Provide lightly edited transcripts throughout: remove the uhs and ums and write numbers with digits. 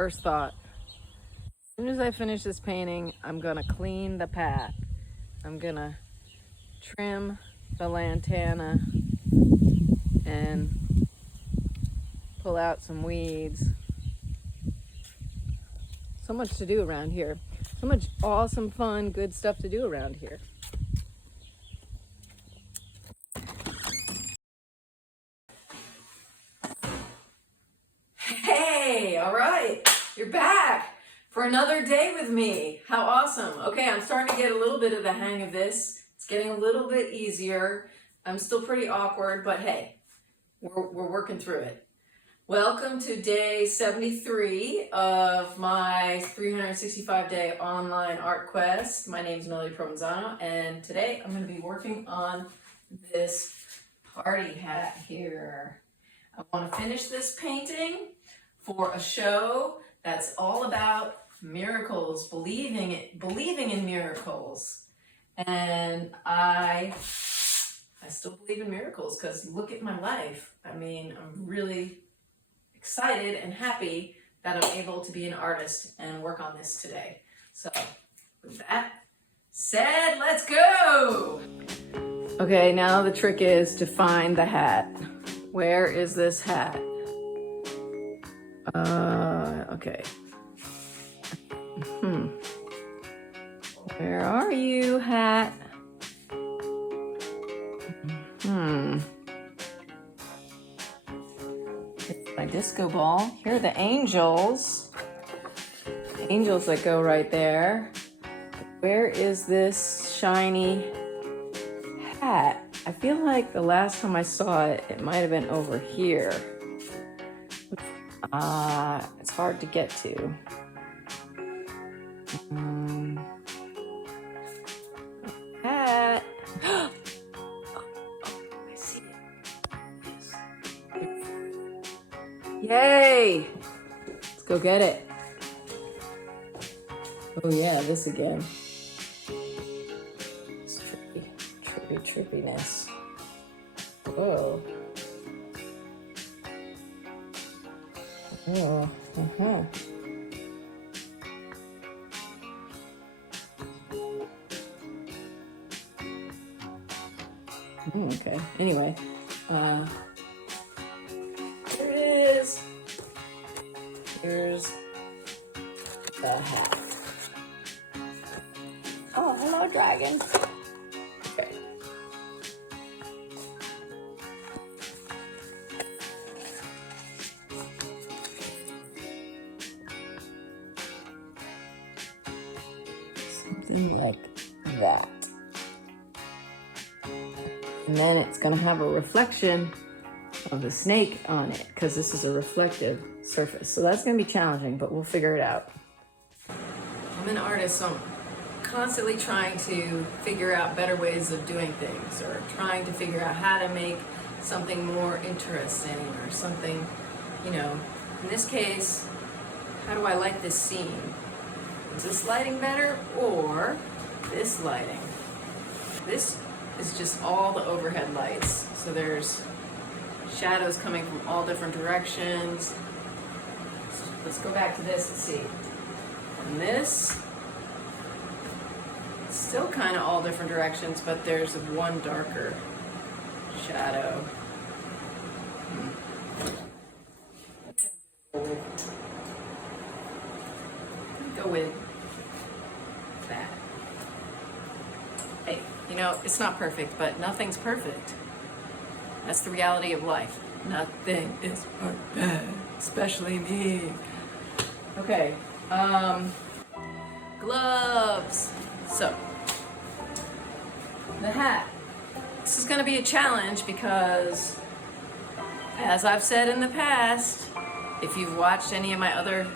First thought, as soon as I finish this painting, I'm gonna clean the path. I'm gonna trim the lantana and pull out some weeds. So much to do around here. So much awesome, fun, good stuff to do around here. Hey, all right, you're back for another day with me. How awesome. Okay, I'm starting to get a little bit of the hang of this. It's getting a little bit easier. I'm still pretty awkward, but hey, we're working through it. Welcome to day 73 of my 365-day online art quest. My name is Melody Provenzano, and today I'm going to be working on this party hat here. I want to finish this painting for a show that's all about miracles, believing in miracles. And I still believe in miracles because look at my life. I mean, I'm really excited and happy that I'm able to be an artist and work on this today. So with that said, let's go. Okay, now the trick is to find the hat. Where is this hat? Okay. Where are you, hat? It's my disco ball. Here are the angels. Angels that go right there. Where is this shiny hat? I feel like the last time I saw it, it might have been over here. It's hard to get to. Hat. Oh, I see it. Yay! Let's go get it. Oh yeah, this again. It's trippiness. Whoa. Oh, okay, anyway, here it is. Here's the hat. Oh, hello, dragon. Okay. Something like that. And then it's going to have a reflection of the snake on it because this is a reflective surface. So that's going to be challenging, but we'll figure it out. I'm an artist, so I'm constantly trying to figure out better ways of doing things or trying to figure out how to make something more interesting or something, you know. In this case, how do I light this scene? Is this lighting better or this lighting? This is just all the overhead lights. So there's shadows coming from all different directions. Let's go back to this and see. And this, it's still kind of all different directions, but there's one darker shadow. Go with that. Hey, you know, it's not perfect, but nothing's perfect. That's the reality of life. Nothing is perfect, especially me. Okay, gloves. So, the hat. This is gonna be a challenge because, as I've said in the past, if you've watched any of my other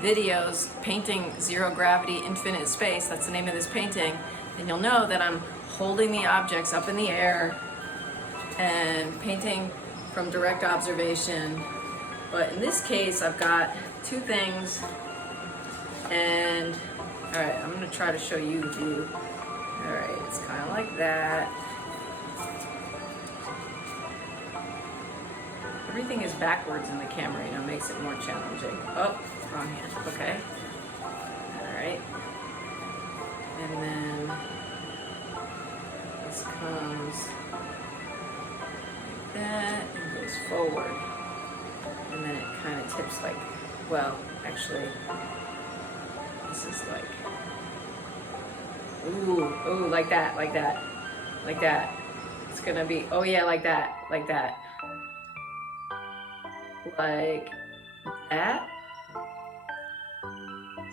videos painting Zero Gravity Infinite Space, that's the name of this painting, then you'll know that I'm holding the objects up in the air and painting from direct observation. But in this case, I've got two things, and all right, I'm gonna try to show you the view. All right, it's kind of like that. Everything is backwards in the camera, you know, makes it more challenging. Oh, wrong hand, okay? All right. And then this comes like that and goes forward. And then it kind of tips like, well, actually, this is like, ooh, like that, like that, like that. It's gonna be, oh yeah, like that, like that. Like that.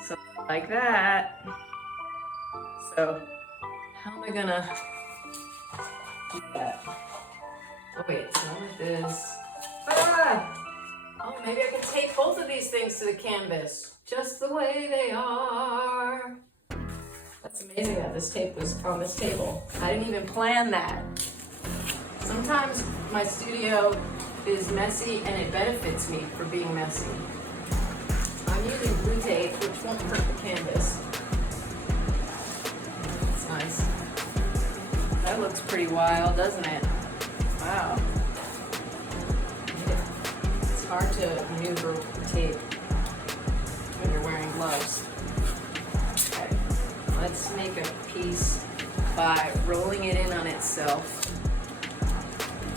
So like that. So how am I gonna do that? Oh wait, so with this. Ah! Oh, maybe I can tape both of these things to the canvas, just the way they are. That's amazing that this tape was on this table. I didn't even plan that. Sometimes my studio is messy and it benefits me for being messy. I'm using blue tape, which won't hurt the canvas. That's nice. That looks pretty wild, doesn't it? Wow. It's hard to maneuver tape when you're wearing gloves. Okay, let's make a piece by rolling it in on itself.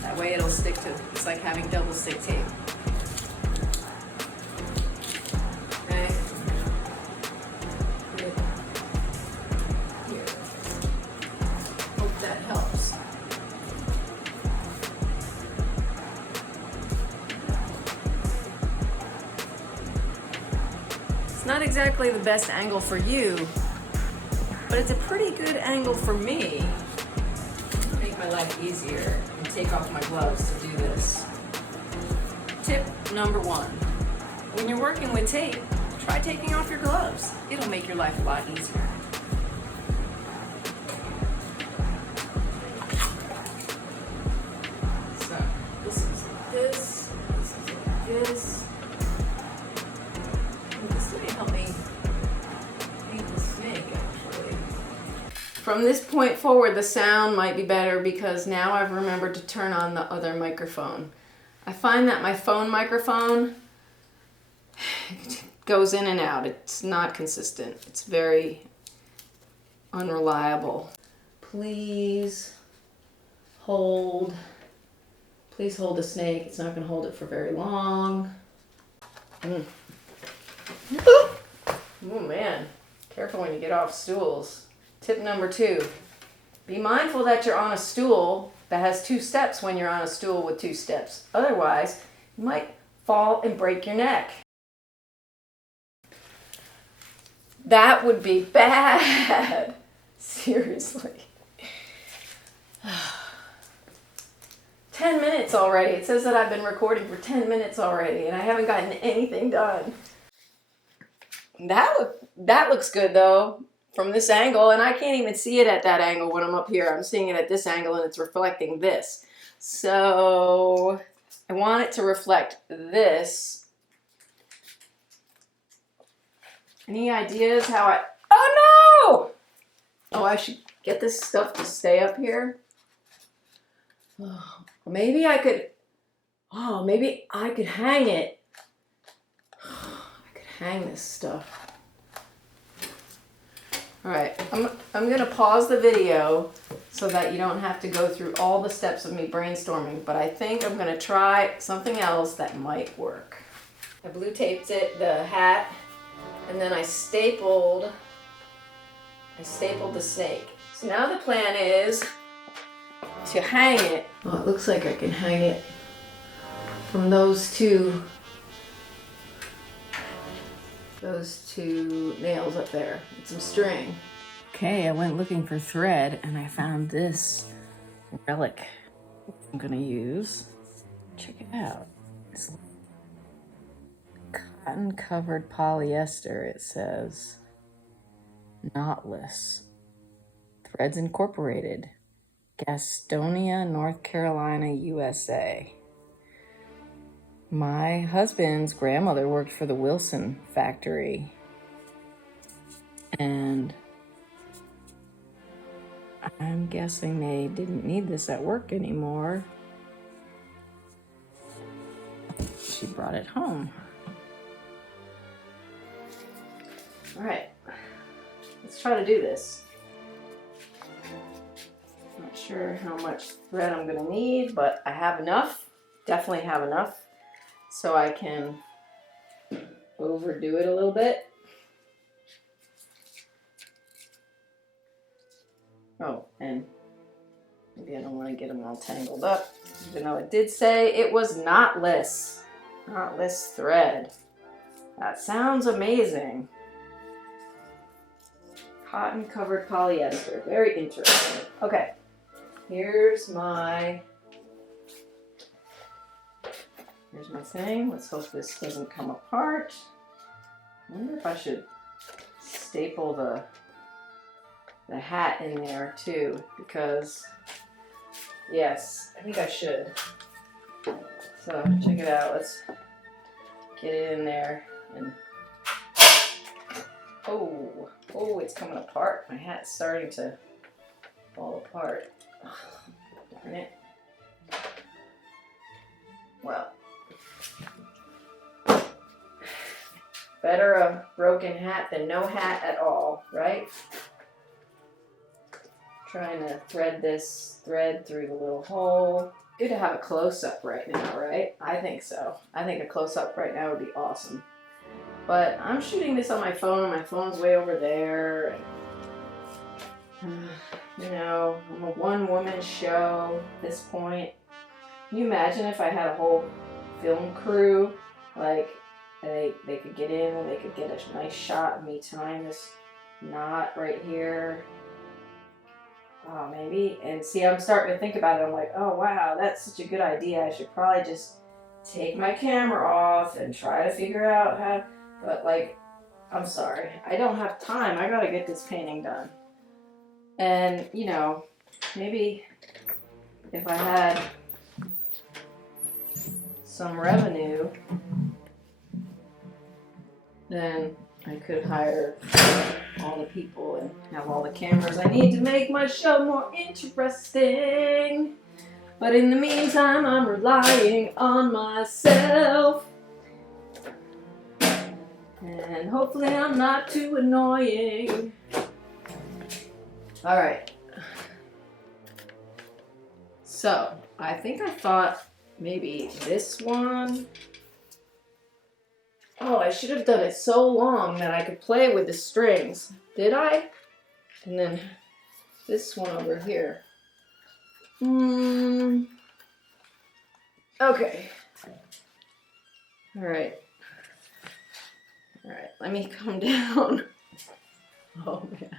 That way it'll stick to, it's like having double stick tape. Okay. Good. Here. Hope that helps. It's not exactly the best angle for you, but it's a pretty good angle for me. Make my life easier and take off my gloves to do this. Tip number 1. When you're working with tape, try taking off your gloves. It'll make your life a lot easier. So, this is like this, this is like this. And this may help me make the snake actually. From this point forward, the sound might be better because now I've remembered to turn on the other microphone. I find that my phone microphone goes in and out. It's not consistent. It's very unreliable. Please hold the snake. It's not gonna hold it for very long. Oh man, careful when you get off stools. Tip number 2, be mindful that you're on a stool that has 2 steps when you're on a stool with 2 steps. Otherwise, you might fall and break your neck. That would be bad. Seriously. 10 minutes already. It says that I've been recording for 10 minutes already and I haven't gotten anything done. That looks good though from this angle, and I can't even see it at that angle when I'm up here. I'm seeing it at this angle and it's reflecting this. So I want it to reflect this. Any ideas how I, oh no! Oh, I should get this stuff to stay up here. Oh, maybe I could hang it. I could hang this stuff. All right, I'm gonna pause the video so that you don't have to go through all the steps of me brainstorming, but I think I'm gonna try something else that might work. I blue taped it, the hat, and then I stapled the snake. So now the plan is to hang it. Oh, it looks like I can hang it from those two nails up there with some string. Okay, I went looking for thread and I found this relic I'm gonna use. Check it out. It's cotton covered polyester, it says. Knotless. Threads Incorporated. Gastonia, North Carolina, USA. My husband's grandmother worked for the Wilson factory. And I'm guessing they didn't need this at work anymore. She brought it home. All right, let's try to do this. Not sure how much thread I'm gonna need, but I have enough, definitely have enough, so I can overdo it a little bit. Oh, and maybe I don't want to get them all tangled up, even though it did say it was knotless thread. That sounds amazing. Cotton covered polyester, very interesting. Okay, here's my thing. Let's hope this doesn't come apart. I wonder if I should staple the hat in there too, because yes, I think I should. So check it out. Let's get it in there and oh, it's coming apart. My hat's starting to fall apart. Darn it. Well, better a broken hat than no hat at all, right? Trying to thread this thread through the little hole. Good to have a close-up right now, right? I think so. I think a close-up right now would be awesome. But I'm shooting this on my phone. My phone's way over there. You know, I'm a one-woman show at this point. Can you imagine if I had a whole film crew? Like, they could get in and they could get a nice shot of me tying this knot right here. Oh, maybe. And see, I'm starting to think about it. I'm like, oh, wow, that's such a good idea. I should probably just take my camera off and try to figure out how. But, like, I'm sorry. I don't have time. I gotta get this painting done. And, you know, maybe if I had some revenue, then I could hire all the people and have all the cameras I need to make my show more interesting. But in the meantime, I'm relying on myself. And hopefully I'm not too annoying. Alright. So, I think I thought maybe this one. Oh, I should have done it so long that I could play with the strings. Did I? And then this one over here. Okay. Alright. Alright, let me come down. Oh, man.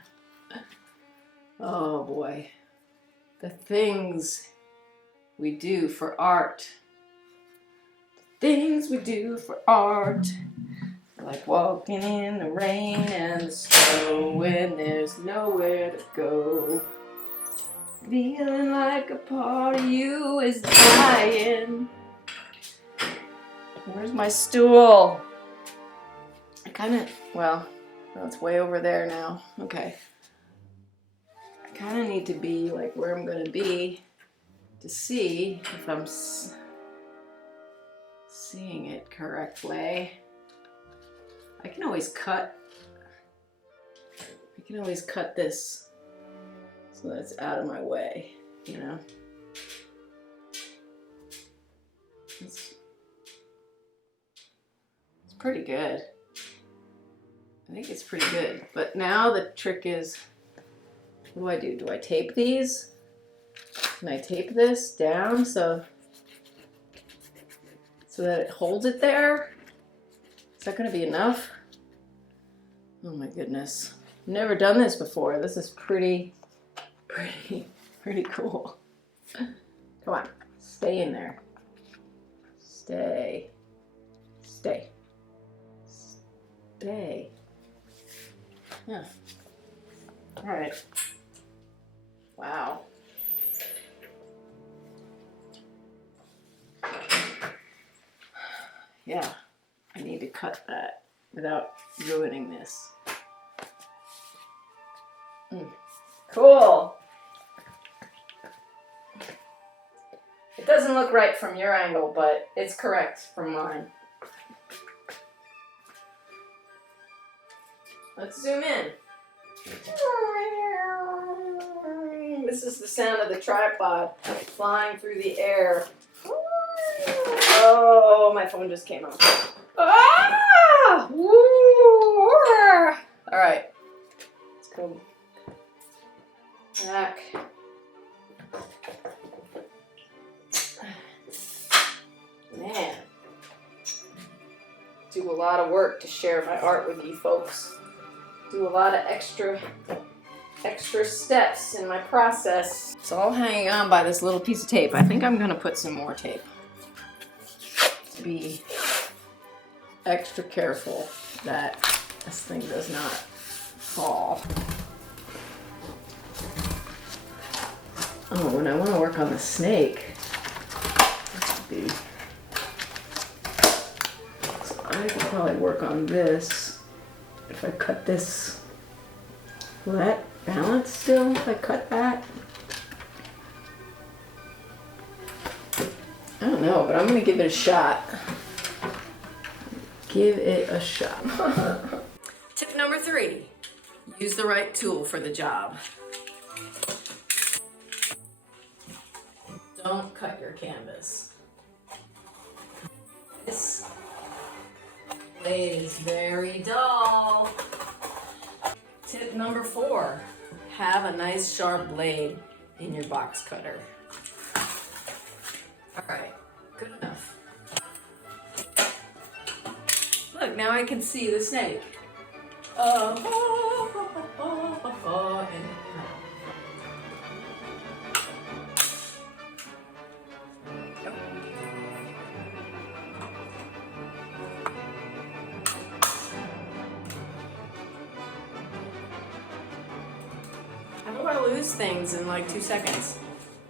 Oh, boy. The things we do for art. Things we do for art. Like walking in the rain and the snow when there's nowhere to go. Feeling like a part of you is dying. Where's my stool? I kind of, well, it's way over there now. Okay. I kind of need to be like where I'm going to be to see if I'm seeing it correctly. I can always cut this so that it's out of my way, you know. It's pretty good. I think it's pretty good. But now the trick is, what do? Do I tape these? Can I tape this down so that it holds it there? Is that going to be enough? Oh my goodness. I've never done this before. This is pretty cool. Come on. Stay in there. Stay. Stay. Stay. Yeah. All right. Wow. Yeah. I need to cut that without ruining this. Cool. It doesn't look right from your angle, but it's correct from mine. Let's zoom in. This is the sound of the tripod flying through the air. Oh, my phone just came off. Ah! All right, let's go back. Man, do a lot of work to share my art with you folks. Do a lot of extra steps in my process. It's all hanging on by this little piece of tape. I think I'm gonna put some more tape to be extra careful that this thing does not fall. Oh, and I want to work on the snake. So I could probably work on this if I cut this. Will that balance still if I cut that? I don't know, but I'm gonna give it a shot. Give it a shot. Tip number 3, use the right tool for the job. Don't cut your canvas. This blade is very dull. Tip number 4, have a nice sharp blade in your box cutter. All right, good enough. Look, now I can see the snake. How do I lose things in like 2 seconds?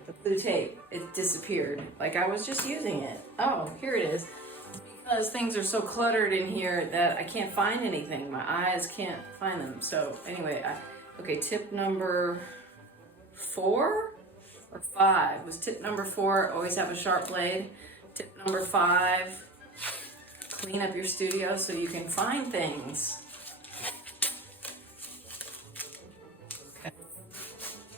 The blue tape, it disappeared. Like I was just using it. Oh, here it is. Because things are so cluttered in here that I can't find anything. My eyes can't find them. So anyway, okay, tip number 4 or 5 was tip number 4, always have a sharp blade. Tip number 5, clean up your studio so you can find things. Okay.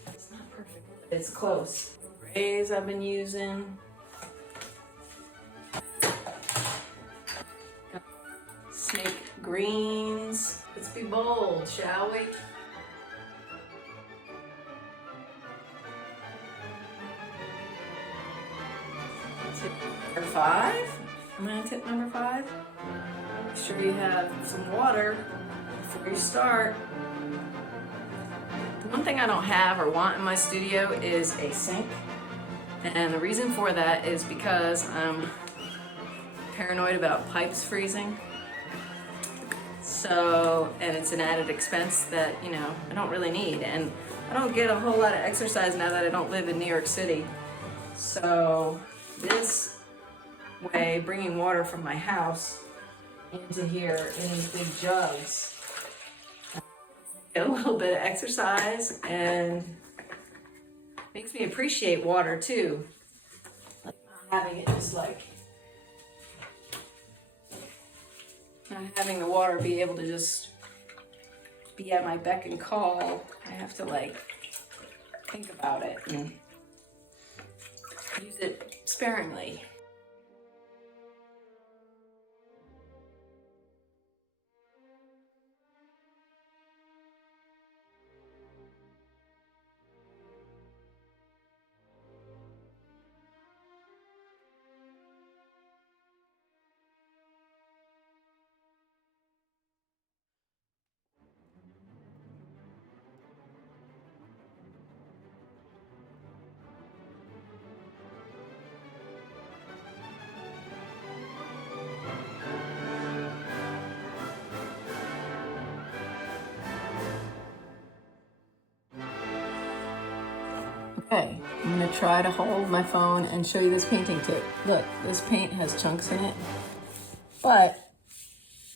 It's not perfect, but it's close. Grays I've been using. Snake greens. Let's be bold, shall we? Tip number 5. Am I on tip number 5? Make sure you have some water before you start. The one thing I don't have or want in my studio is a sink. And the reason for that is because I'm paranoid about pipes freezing. So, and it's an added expense that, you know, I don't really need. And I don't get a whole lot of exercise now that I don't live in New York City. So this way, bringing water from my house into here in these big jugs, get a little bit of exercise and makes me appreciate water too. Like not having it just like, not having the water be able to just be at my beck and call. I have to like think about it and use it sparingly. Okay, I'm gonna try to hold my phone and show you this painting tip. Look, this paint has chunks in it, but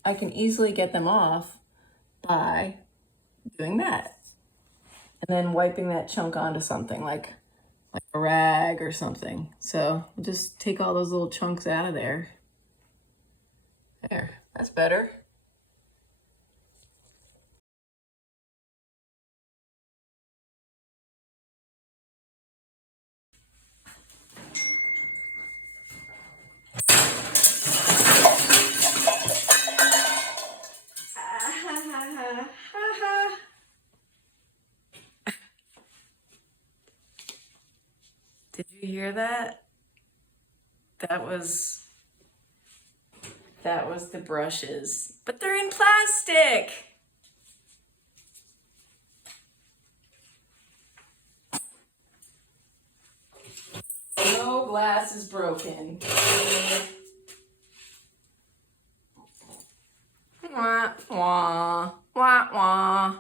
I can easily get them off by doing that. And then wiping that chunk onto something like a rag or something. So we'll just take all those little chunks out of there. There, that's better. Did you hear that? That was the brushes, but they're in plastic. No glass is broken. Wah, wah, wah, wah.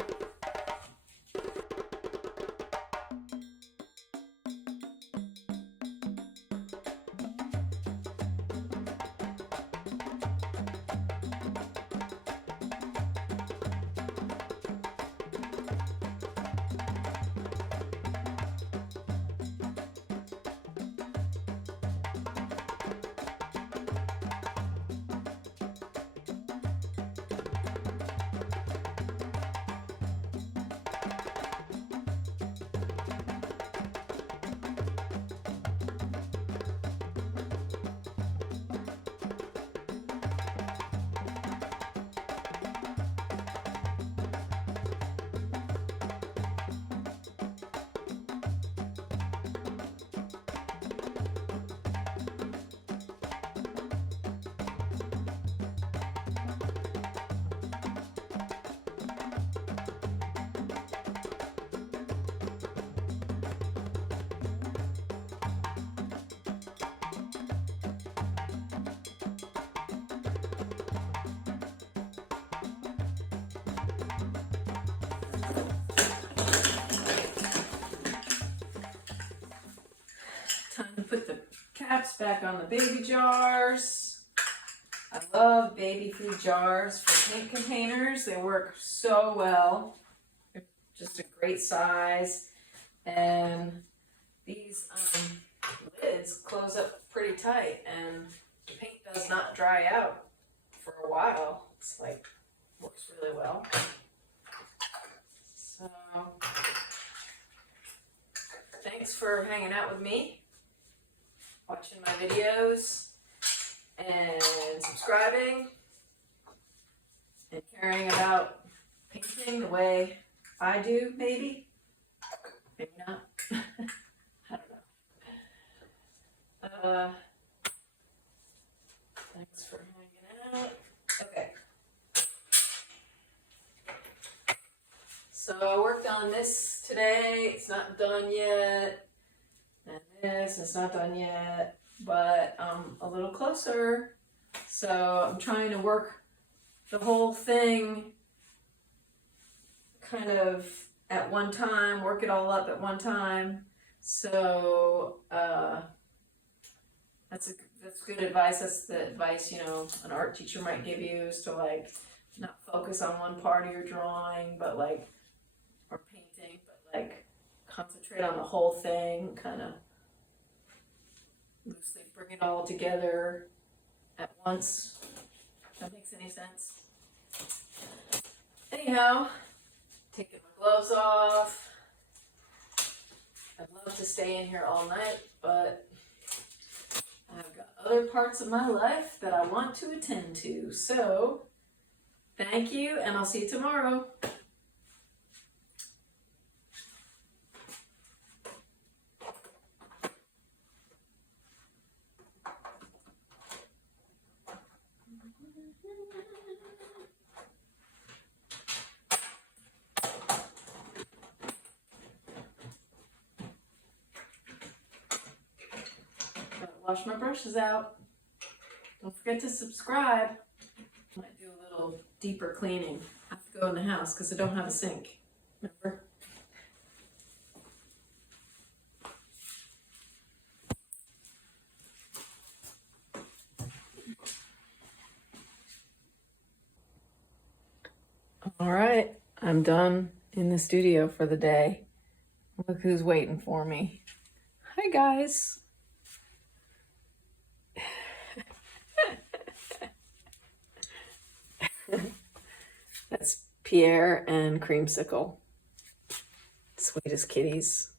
Time to put the caps back on the baby jars. I love baby food jars for paint containers. They work so well. They're just a great size. And these lids close up pretty tight and the paint does not dry out for a while. It's like, works really well. So, thanks for hanging out with me, watching my videos, and subscribing, and caring about painting the way I do, maybe. Maybe not. I don't know. Thanks for hanging out. Okay. So I worked on this today. It's not done yet. And this, it's not done yet. But I'm a little closer. So I'm trying to work the whole thing kind of at one time, work it all up at one time. So that's good advice. That's the advice, you know, an art teacher might give you, is to like not focus on one part of your drawing, but like, or painting, but like concentrate on the whole thing, kind of loosely bring it all together at once. If that makes any sense. Anyhow, taking my gloves off. I'd love to stay in here all night, but I've got other parts of my life that I want to attend to. So, thank you, and I'll see you tomorrow. Wash my brushes out. Don't forget to subscribe. I might do a little deeper cleaning. I have to go in the house because I don't have a sink. Remember? All right, I'm done in the studio for the day. Look who's waiting for me. Hi, guys. That's Pierre and Creamsicle. Sweetest kitties.